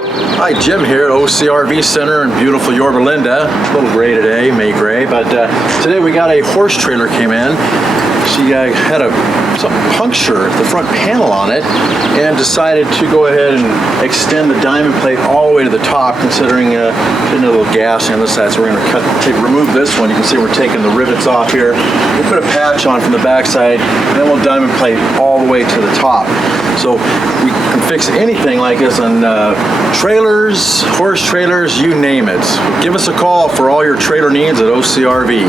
Hi, Jim here at OCRV Center in beautiful Yorba Linda. A little gray today, May gray, but today we got a horse trailer came in. She had some puncture at the front panel on it and decided to go ahead and extend the diamond plate all the way to the top, considering getting a little gas on this side. So we're going to remove this one. You can see we're taking the rivets off here. We'll put a patch on from the back side, and then we'll diamond plate all the way to the top. So we can fix anything like this on trailers, horse trailers, you name it. Give us a call for all your trailer needs at OCRV.